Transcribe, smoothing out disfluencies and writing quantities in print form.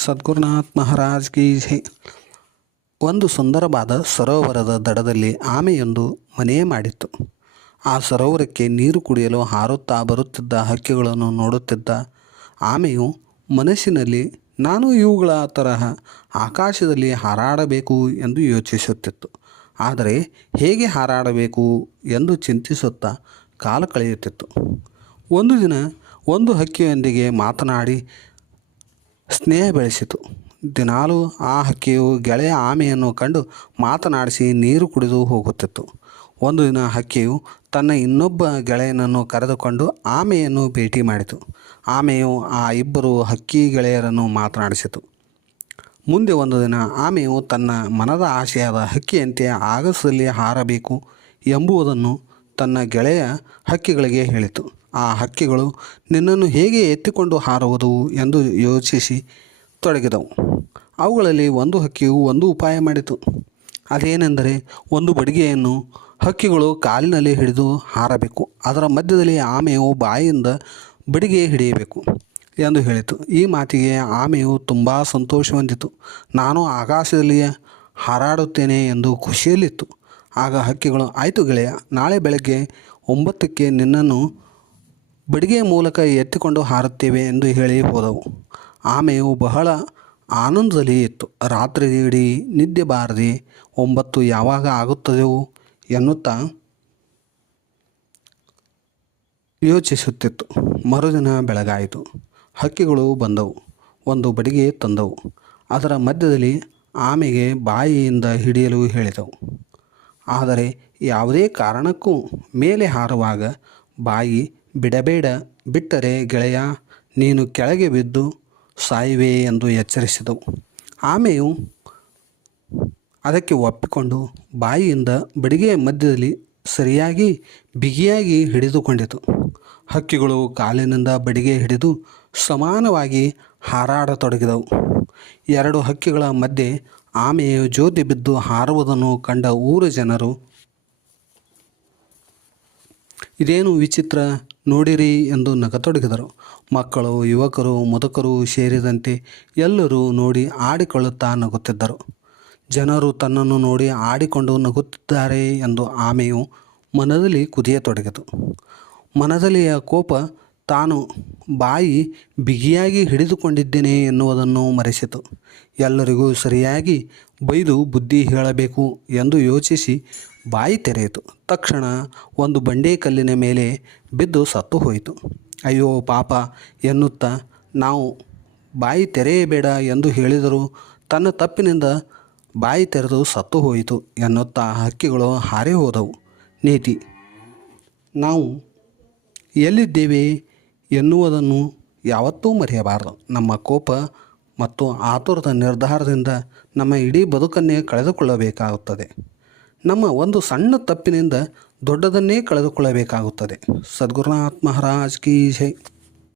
ಸದ್ಗುರುನಾಥ್ ಮಹಾರಾಜ್ ಕಿ ಜೈ. ಒಂದು ಸುಂದರವಾದ ಸರೋವರದ ದಡದಲ್ಲಿ ಆಮೆಯೊಂದು ಮನೆ ಮಾಡಿತ್ತು. ಆ ಸರೋವರಕ್ಕೆ ನೀರು ಕುಡಿಯಲು ಹಾರುತ್ತಾ ಬರುತ್ತಿದ್ದ ಹಕ್ಕಿಗಳನ್ನು ನೋಡುತ್ತಿದ್ದ ಆಮೆಯು ಮನಸ್ಸಿನಲ್ಲಿ ನಾನು ಇವುಗಳ ತರಹ ಆಕಾಶದಲ್ಲಿ ಹಾರಾಡಬೇಕು ಎಂದು ಯೋಚಿಸುತ್ತಿತ್ತು. ಆದರೆ ಹೇಗೆ ಹಾರಾಡಬೇಕು ಎಂದು ಚಿಂತಿಸುತ್ತಾ ಕಾಲ ಕಳೆಯುತ್ತಿತ್ತು. ಒಂದು ದಿನ ಒಂದು ಹಕ್ಕಿಯೊಂದಿಗೆ ಮಾತನಾಡಿ ಸ್ನೇಹ ಬೆಳೆಸಿತು. ದಿನಾಲೂ ಆ ಹಕ್ಕಿಯು ಗೆಳೆಯ ಆಮೆಯನ್ನು ಕಂಡು ಮಾತನಾಡಿಸಿ ನೀರು ಕುಡಿದು ಹೋಗುತ್ತಿತ್ತು. ಒಂದು ದಿನ ಹಕ್ಕಿಯು ತನ್ನ ಇನ್ನೊಬ್ಬ ಗೆಳೆಯನನ್ನು ಕರೆದುಕೊಂಡು ಆಮೆಯನ್ನು ಭೇಟಿ ಮಾಡಿತು. ಆಮೆಯು ಆ ಇಬ್ಬರು ಹಕ್ಕಿ ಗೆಳೆಯರನ್ನು ಮಾತನಾಡಿಸಿತು. ಮುಂದೆ ಒಂದು ದಿನ ಆಮೆಯು ತನ್ನ ಮನದ ಆಶೆಯಾದ ಹಕ್ಕಿಯಂತೆ ಆಗಸದಲ್ಲಿ ಹಾರಬೇಕು ಎಂಬುದನ್ನು ತನ್ನ ಗೆಳೆಯ ಹಕ್ಕಿಗಳಿಗೆ ಹೇಳಿತು. ಆ ಹಕ್ಕಿಗಳು ನಿನ್ನನ್ನು ಹೇಗೆ ಎತ್ತಿಕೊಂಡು ಹಾರುವುದು ಎಂದು ಯೋಚಿಸಿ ತೊಡಗಿದವು. ಅವುಗಳಲ್ಲಿ ಒಂದು ಹಕ್ಕಿಯು ಒಂದು ಉಪಾಯ ಮಾಡಿತು. ಅದೇನೆಂದರೆ, ಒಂದು ಬಡಿಗೆಯನ್ನು ಹಕ್ಕಿಗಳು ಕಾಲಿನಲ್ಲಿ ಹಿಡಿದು ಹಾರಬೇಕು. ಅದರ ಮಧ್ಯದಲ್ಲಿ ಆಮೆಯು ಬಾಯಿಯಿಂದ ಬಡಿಗೆ ಹಿಡಿಯಬೇಕು ಎಂದು ಹೇಳಿತು. ಈ ಮಾತಿಗೆ ಆಮೆಯು ತುಂಬ ಸಂತೋಷ ಹೊಂದಿತು. ನಾನು ಆಕಾಶದಲ್ಲಿ ಹಾರಾಡುತ್ತೇನೆ ಎಂದು ಖುಷಿಯಲ್ಲಿತ್ತು. ಆಗ ಹಕ್ಕಿಗಳು, ಆಯಿತು ಗೆಳೆಯ, ನಾಳೆ ಬೆಳಗ್ಗೆ 9ಕ್ಕೆ ನಿನ್ನನ್ನು ಬಡಿಗೆಯ ಮೂಲಕ ಎತ್ತಿಕೊಂಡು ಹಾರುತ್ತೇವೆ ಎಂದು ಹೇಳಿ ಹೋದವು. ಆಮೆಯು ಬಹಳ ಆನಂದದಲ್ಲಿ ಇತ್ತು. ರಾತ್ರಿ ಇಡೀ ನಿದ್ದೆ ಬಾರದೆ 9 ಯಾವಾಗ ಆಗುತ್ತದೆಯೋ ಎನ್ನುತ್ತಾ ಯೋಚಿಸುತ್ತಿತ್ತು. ಮರುದಿನ ಬೆಳಗಾಯಿತು. ಹಕ್ಕಿಗಳು ಬಂದವು. ಒಂದು ಬಡಿಗೆ ತಂದವು. ಅದರ ಮಧ್ಯದಲ್ಲಿ ಆಮೆಗೆ ಬಾಯಿಯಿಂದ ಹಿಡಿಯಲು ಹೇಳಿದವು. ಆದರೆ ಯಾವುದೇ ಕಾರಣಕ್ಕೂ ಮೇಲೆ ಹಾರುವಾಗ ಬಾಯಿ ಬಿಡಬೇಡ, ಬಿಟ್ಟರೆ ಗೆಳೆಯ ನೀನು ಕೆಳಗೆ ಬಿದ್ದು ಸಾಯುವೆ ಎಂದು ಎಚ್ಚರಿಸಿದವು. ಆಮೆಯು ಅದಕ್ಕೆ ಒಪ್ಪಿಕೊಂಡು ಬಾಯಿಯಿಂದ ಬಡಿಗೆಯ ಮಧ್ಯದಲ್ಲಿ ಸರಿಯಾಗಿ ಬಿಗಿಯಾಗಿ ಹಿಡಿದುಕೊಂಡಿತು. ಹಕ್ಕಿಗಳು ಕಾಲಿನಿಂದ ಬಡಿಗೆ ಹಿಡಿದು ಸಮಾನವಾಗಿ ಹಾರಾಡತೊಡಗಿದವು. 2 ಹಕ್ಕಿಗಳ ಮಧ್ಯೆ ಆಮೆಯು ಜ್ಯೋತಿ ಬಿದ್ದು ಹಾರುವುದನ್ನು ಕಂಡ ಊರ ಜನರು, ಇದೇನು ವಿಚಿತ್ರ ನೋಡಿರಿ ಎಂದು ನಗತೊಡಗಿದರು. ಮಕ್ಕಳು, ಯುವಕರು, ಮುದುಕರು ಸೇರಿದಂತೆ ಎಲ್ಲರೂ ನೋಡಿ ಆಡಿಕೊಳ್ಳುತ್ತಾ ನಗುತ್ತಿದ್ದರು. ಜನರು ತನ್ನನ್ನು ನೋಡಿ ಆಡಿಕೊಂಡು ನಗುತ್ತಿದ್ದಾರೆ ಎಂದು ಆಮೆಯು ಮನದಲ್ಲಿ ಕುದಿಯತೊಡಗಿತು. ಮನದಲ್ಲಿಯ ಕೋಪ ತಾನು ಬಾಯಿ ಬಿಗಿಯಾಗಿ ಹಿಡಿದುಕೊಂಡಿದ್ದೇನೆ ಎನ್ನುವುದನ್ನು ಮರೆಸಿತು. ಎಲ್ಲರಿಗೂ ಸರಿಯಾಗಿ ಬೈದು ಬುದ್ಧಿ ಹೇಳಬೇಕು ಎಂದು ಯೋಚಿಸಿ ಬಾಯಿ ತೆರೆಯಿತು. ತಕ್ಷಣ ಒಂದು ಬಂಡೆ ಕಲ್ಲಿನ ಮೇಲೆ ಬಿದ್ದು ಸತ್ತು ಹೋಯಿತು. ಅಯ್ಯೋ ಪಾಪ ಎನ್ನುತ್ತಾ ನಾವು ಬಾಯಿ ತೆರೆಯಬೇಡ ಎಂದು ಹೇಳಿದರೂ ತನ್ನ ತಪ್ಪಿನಿಂದ ಬಾಯಿ ತೆರೆದು ಸತ್ತು ಹೋಯಿತು ಎನ್ನುತ್ತಾ ಹಕ್ಕಿಗಳು ಹಾರಿ ಹೋದವು. ನೀತಿ: ನಾವು ಎಲ್ಲಿದ್ದೇವೆ ಎನ್ನುವುದನ್ನು ಯಾವತ್ತೂ ಮರೆಯಬಾರದು. ನಮ್ಮ ಕೋಪ ಮತ್ತು ಆತುರದ ನಿರ್ಧಾರದಿಂದ ನಮ್ಮ ಇಡೀ ಬದುಕನ್ನೇ ಕಳೆದುಕೊಳ್ಳಬೇಕಾಗುತ್ತದೆ. ನಮ್ಮ ಒಂದು ಸಣ್ಣ ತಪ್ಪಿನಿಂದ ದೊಡ್ಡದನ್ನೇ ಕಳೆದುಕೊಳ್ಳಬೇಕಾಗುತ್ತದೆ. ಸದ್ಗುರುನಾಥ್ ಮಹಾರಾಜ್ ಕಿ ಜೈ.